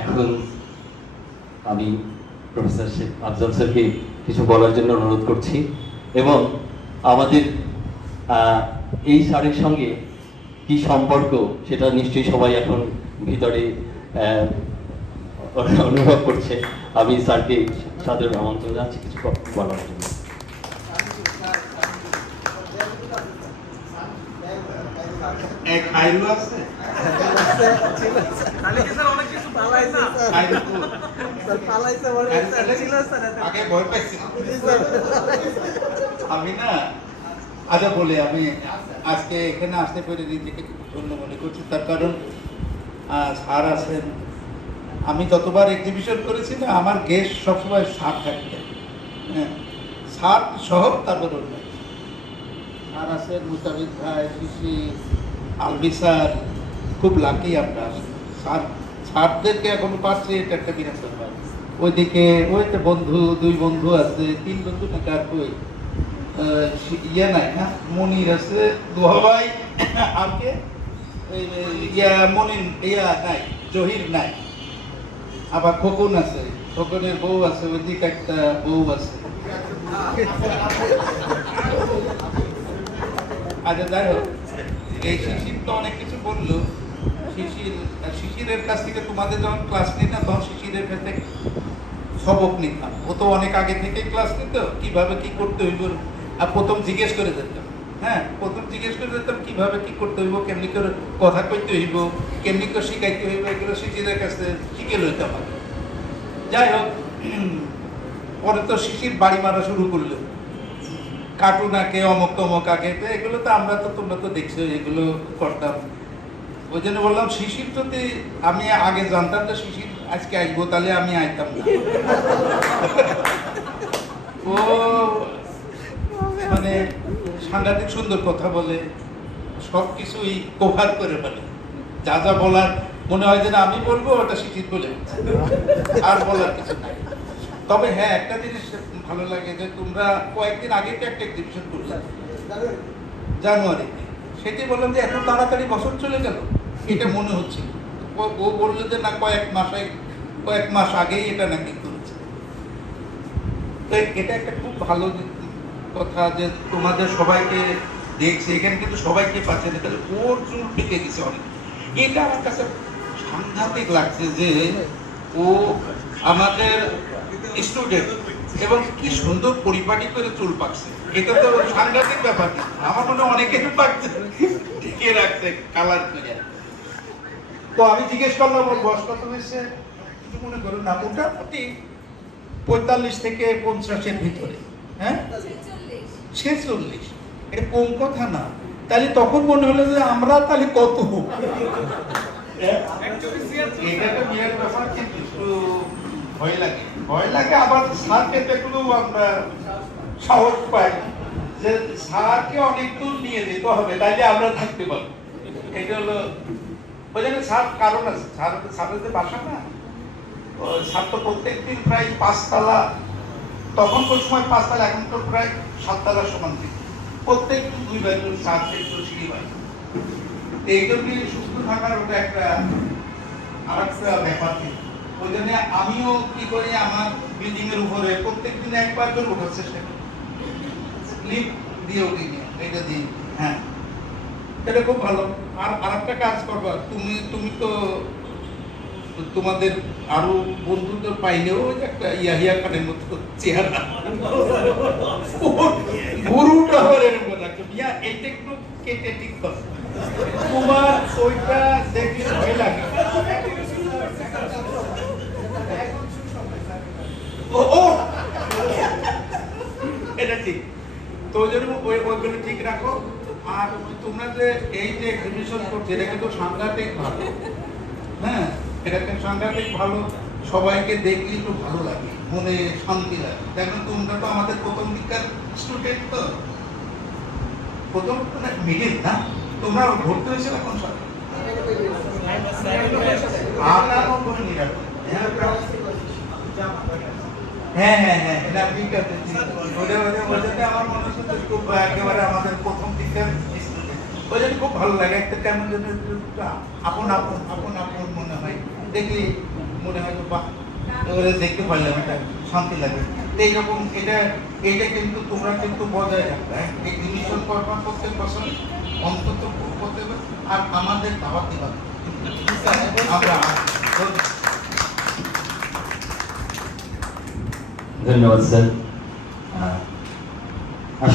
এখন আমি প্রফেসর শেখ আফজাল স্যারকে কিছু বলার জন্য অনুরোধ করছি এবং আমাদের এই স্যারের সঙ্গে কি সম্পর্ক সেটা নিশ্চয়ই সবাই এখন ভিতরে অনুভব করছে। আমি স্যারকে সাদর আমন্ত্রণ জানাচ্ছি কিছু বলার জন্য। আমি না আচ্ছা বলে আমি আজকে এখানে আসতে পেরে নিজেকে খুব ধন্য মনে করছি, তার কারণ স্যার আছেন। আমি যতবার এক্সিবিশন করেছি না, আমার গেস্ট সবসময় স্যার থাকতেন, হ্যাঁ, স্যার সহ তারপর অন্য স্যার আছেন, মুস্তাফিজ ভাই, শিশি, আলবি স্যার। খুব লাকি আমরা স্যার, স্যারদেরকে এখন পাচ্ছি, এটা একটা বিরাট ব্যাপার। ওইদিকে ওই তো বন্ধু, দুই বন্ধু আছে, তিন বন্ধু নাকি আর কই ইয়ে নাই না, মনির আছে, দোহা ভাই, আর কে ইয়া মনির ইয়া নাই, জহির নাই, আবার খোকন আছে, খোকনের বউ আছে, ওইদিকে একটা বউ আছে। আচ্ছা যাই হোক, এই শিশির তো অনেক কিছু বললো। শিশিরের কাছ থেকে তোমাদের যখন ক্লাস নিতাম তখন শিশিরের কাছ থেকে সবক নিতাম। ও তো অনেক আগে থেকে ক্লাস নিত, কিভাবে কি করতে হইব। আর প্রথম জিজ্ঞেস করে যেতাম, হ্যাঁ, প্রথম জিজ্ঞেস করে যেতাম কিভাবে কি করতে হইব, কেমনি করে কথা কইতে হইব, কেমনি করে শিখাইতে হইব, এগুলো শিশিরের কাছে শিখে লইতাম। যাই হোক, পরে তো শিশির বাড়ি মারা শুরু করলো, কার্টুন আঁকে, অমক তমক আঁকে, তো এগুলো তো আমরা তো, তোমরা তো দেখছো, এগুলো করতাম। ওই জন্য বললাম শিশির যদি আমি আগে জানতাম যে শিশির আজকে আসবো, তাহলে আমি আইতাম না। ও মানে সাংঘাতিক সুন্দর কথা বলে, সব কিছুই কভার করে বলে, যা যা বলার মনে হয় যে না আমি বলবো ওটা শিশির বলে, আর বলার কিছু নাই। তবে হ্যাঁ, একটা জিনিস ভালো লাগে যে তোমরা কয়েকদিন আগে তো একটা এক্সিবিশন করলে জানুয়ারিতে, সেটি বললাম যে এত তাড়াতাড়ি বছর চলে গেল, এটা মনে হচ্ছে। ও বললো যে না কয়েক মাস আগেই এটা নাকি করেছে। তো এটা একটা খুব ভালো কথা যে তোমাদের সবাইকে দেখছে, এখানে কিন্তু সবাইকে পাচ্ছে না, তাহলে ওর চুল পেকে গেছে অনেক। এটা আমার কাছে সাংঘাতিক লাগছে যে ও আমাদের স্টুডেন্ট এবং কি সুন্দর পরিপাটি করে চুল পাকছে। এটা তো সাংঘাতিক ব্যাপার, আমার মনে অনেকে পাকছে, ঢেকে রাখছে কালার করে। তো আমি জিজ্ঞেস করলাম ওর বয়স কত হয়েছে, কিছু মনে করুন না, মোটামুটি 45 থেকে 50-এর ভিতরে। হ্যাঁ, 46, এটা কম কথা না। তাহলে তখন মনে হলো যে আমরা তাহলে কত, এটা তো বিয়ের ব্যাপার, কিন্তু একটু ভয় লাগে। আবার স্যারকে দেখলেও আমরা সাহস পাই যে স্যারকে অনেক দূর নিয়ে যেতে হবে, তাইলে আমরা থাকতে পারবো। এটা হলো বোঝেন স্যার, কারণ আছে। স্যারের যে বাসা না, স্যার তো প্রত্যেকদিন প্রায় 5 তলা, তখন কোন সময় 5 তলা, এখন তো প্রায় 7 তলার সমান থেকে প্রত্যেকদিন 2 বেডরুম, 7 সেক্টর সিঁড়ি হয়। এই জন্য সুস্থ থাকার ওটা একটা আরেকটা ব্যাপার ছিল। ওই জন্য আমিও কি করি, আমার বিল্ডিং এর উপরে প্রত্যেকদিন একবার করে ওঠার চেষ্টা করি, লিফট দিয়ে উঠি, এটা দিয়ে। হ্যাঁ, এটা খুব ভালো। আর আরেকটা কাজ করবা, তুমি তো তোমাদের আরো বন্ধুদের পাইলেও একটা ইয়াহিয়া খানের মতো চেহারা, গরুটা হয়ে ইয়া, এইটা একটু কেটে ঠিক কর, তোমার ওইটা দেখলে ভয় লাগে। এটা ঠিক, তো ওই জন্য ওইগুলো ঠিক রাখো। আর তোমরা যে এই যে এক্সিবিশন করছো, এটা কিন্তু সাংঘাতিক ভালো। হ্যাঁ, এটা কিন্তু সাংঘাতিক ভালো, সবাইকে দেখলে একটু ভালো লাগে, মনে শান্তি লাগে। দেখো তোমরা তো আমাদের প্রথম দিককার স্টুডেন্ট, তো প্রথম মিডিল না, তোমরা ভর্তি হয়েছিল কোন সালে? 98-99। হ্যাঁ, এটা ঠিক আছে। আমার মনে হচ্ছে খুব একেবারে আমাদের প্রথম দিকের স্টুডেন্ট, ওই জন্য খুব ভালো লাগে। একটা কেমন যেন আপন মনে হয়, দেখলি মনে হয় যে বাহ, ওরা দেখতে পারলাম, এটা শান্তি লাগে। তো এইরকম এটা এটা কিন্তু তোমরা কিন্তু বজায় রাখবে, এক্সিবিশন করবা প্রত্যেক বছর অন্তত করতে হবে, আর আমাদের দাওয়াত দিবা। আমরা ধন্যবাদ স্যার।